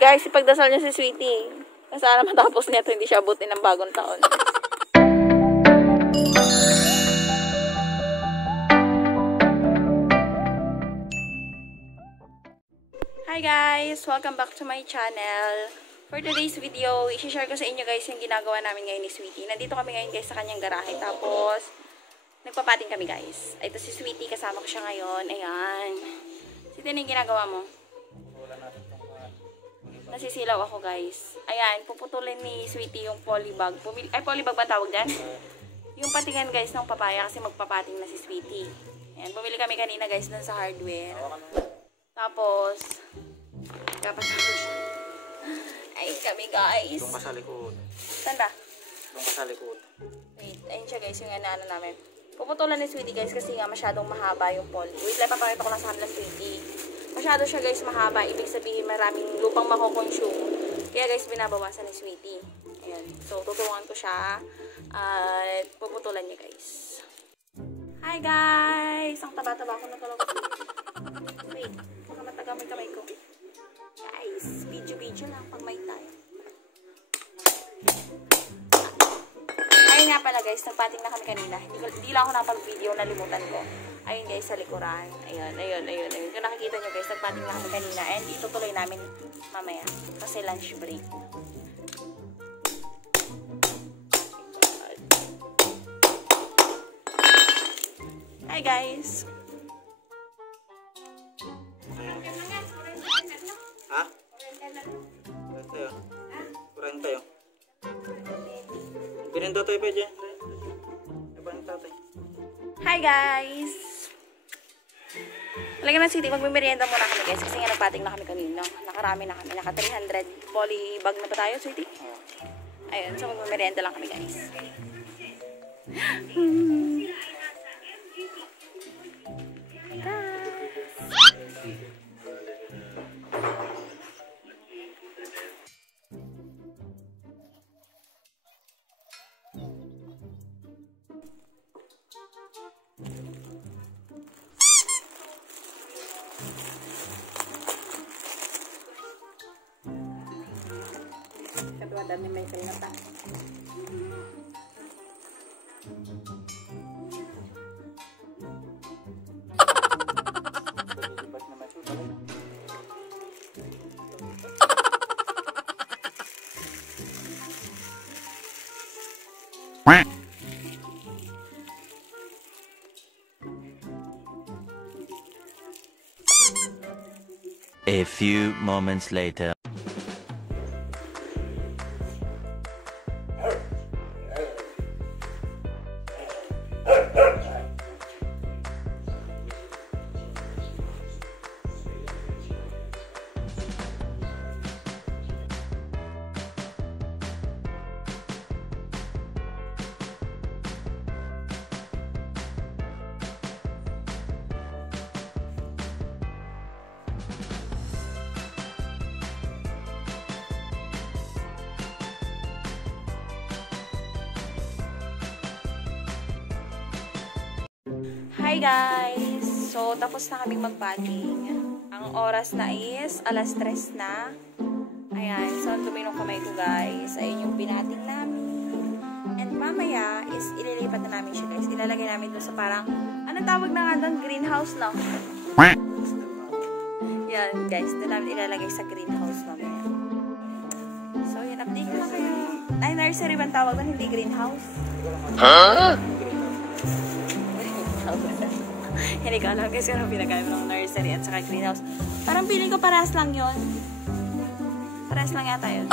Guys, ipagdasal niyo si Sweetie. Sana matapos niya ito, hindi siya abutin ng bagong taon. Hi guys! Welcome back to my channel. For today's video, i-share ko sa inyo guys yung ginagawa namin ngayon ni Sweetie. Nandito kami ngayon guys sa kanyang garahe. Tapos, nagpapating kami guys. Ito si Sweetie, kasama ko siya ngayon. Ayan. Sweetie, ano yung ginagawa mo? Nasisilaw ako guys. Ayan, puputulin ni Sweetie yung polybag. Ay, polybag ba tawag dyan? Yung patingan guys ng papaya kasi magpapating na si Sweetie. Ayan, bumili kami kanina guys dun sa hardware. Tapos, kapasalo siya. Ayun kami guys. Doon ka sa likod. Saan ba? Doon ka sa likod. Wait, ayun siya guys, yung ano namin. Puputulan ni Sweetie guys kasi nga masyadong mahaba yung poly. Wait lang, papakita ko lang sa kanila Sweetie. Masyado siya guys mahaba, ibig sabihin maraming lupang makoconsume. Kaya guys, binabawasan ni Sweetie. Ayan. So, tutulungan ko siya at puputulan niya guys. Hi guys! Ang taba-taba ko na talaga. Wait, baka matagamay kamay ko. Guys, video lang pag may time. Ayun nga pala guys, nagpating na kami kanina. Hindi lang ako nakapag-video, nalimutan ko. Ayun guys, sa likuran. Ayun. Kung nakikita nyo guys, nagpating na kami kanina. And itutuloy namin mamaya. Kasi lunch break. Hi guys! Ha? Kurang tayo. Pinendo tayo pa dyan. Hi guys! Talaga na Sweetie, magmimerienda muna kami guys kasi nga nagpating na kami kanina. Nakarami na kami. Naka 300 poly bag na ba tayo, Sweetie? Ayun, so magmimerienda lang kami guys. Kadwa ni Michael na ta. A few moments later. Hi guys! So, tapos na kaming magpating. Ang oras na is alas 3 na. Ayan. So, tuminong kamay ko guys. Ayun yung pinating namin. And mamaya is ililipat na namin siya guys. Ilalagay namin doon sa parang, anong tawag na nga doon? Greenhouse na. Yan guys. Doon namin ilalagay sa greenhouse mamaya. So, yan. Update ko lang kayo. Ay, nursery ba tawag doon? Hindi greenhouse? Huh? Hindi ko alam kasi anong pinagkaya ng nursery at saka greenhouse. Parang feeling ko parehas lang yun. Parehas lang yata yun.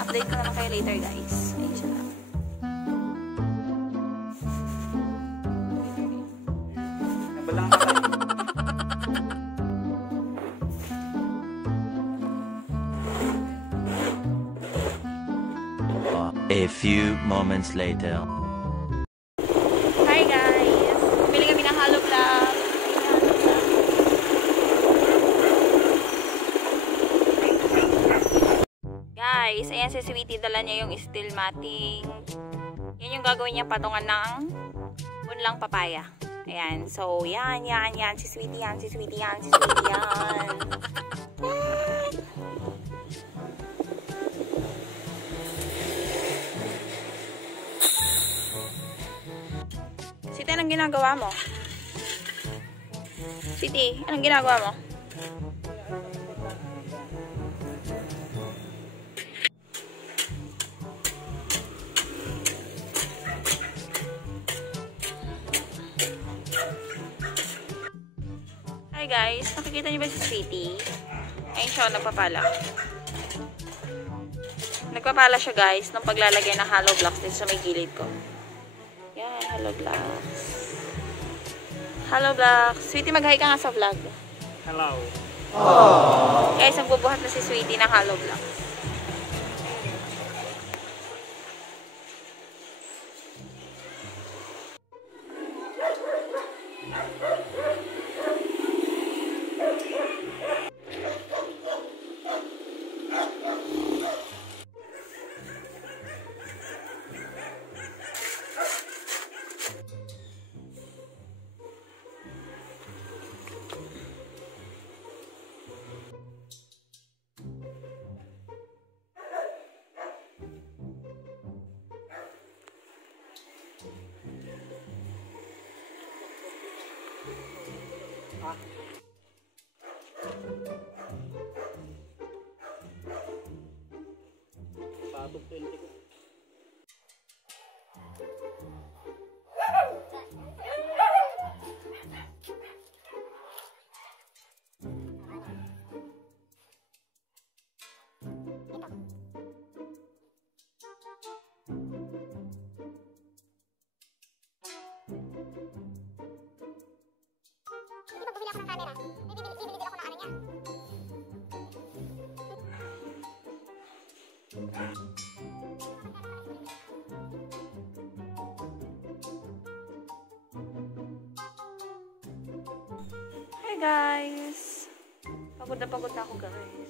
Update ko naman kayo later guys. Ayun siya lang. Nabalang ka tayo. A few moments later. Hi guys! Bili kami ng hollow block. Guys, ayan si Sweetie, dala niya yung steel matting. Yan yung gagawin niya patungan ng punlang papaya. Ayan. So, yan. Si Sweetie yan. anong ginagawa mo? Sweetie, anong ginagawa mo? Hi guys, nakikita niyo ba si Sweetie? Ayun siya, nagpapala. Nagpapala siya guys, nung paglalagay ng hollow blocks dito sa may gilid ko. Yan, hollow blocks. Hollow blocks. Sweetie, mag-hi ka nga sa vlog. Hello. Aww. Guys, nagbubuhat na si Sweetie ng hollow blocks. Patog 20 ko. Bumili ako ng camera. Bibili din ako ng ano niya. Hi guys! Pagod na ako guys. Pagod na ako.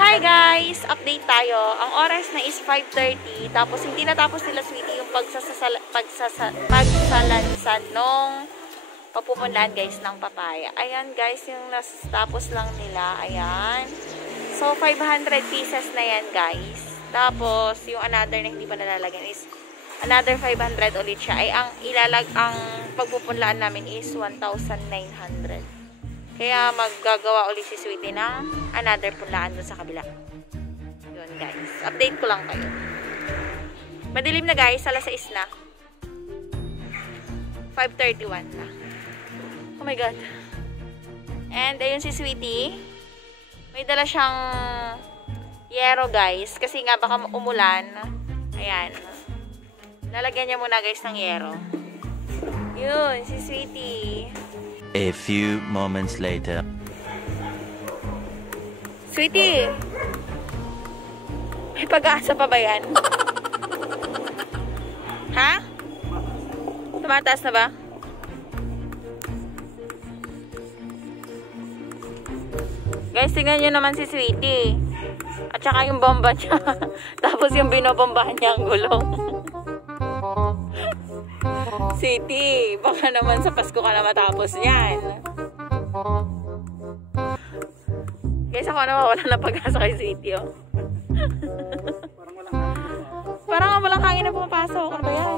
Hi guys! Update tayo. Ang oras na is 5:30. Tapos hindi natapos nila Sweetie yung pagsalansan nung papupunlaan guys ng papaya. Ayan guys, yung natapos lang nila. Ayan. So 500 pieces na yan guys. Tapos yung another na hindi pa nalalagyan is another 500 ulit siya. Ay ang pagpupunlaan namin is 1,900. Kaya maggagawa ulit si Sweetie ng another punlaan dun sa kabila. Yun guys. Update ko lang kayo. Madilim na guys. Alas 6 na. 5:31 na. Oh my God. And ayun si Sweetie. May dala siyang yero guys. Kasi nga baka umulan. Ayan. Lalagyan niya muna guys ng yero. Yun. Si Sweetie. A few moments later. Sweetie, may pag-asa pa ba yan? Ha? Tumataas na ba? Guys, tingnan nyo naman si Sweetie. At saka yung bomba niya. Tapos yung binobombahan niya ang gulong. Sweetie, baka naman sa Pasko ka na matapos yan. Guys, ako nawawala na pag-asa kay Sweetie, oh. Parang walang hangin na pumapasok. Ano ba yan?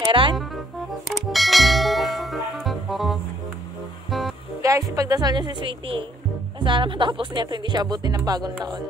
Meron? Guys, ipagdasal niyo si Sweetie. Sana matapos niya ito, hindi siya abutin ng bagong taon.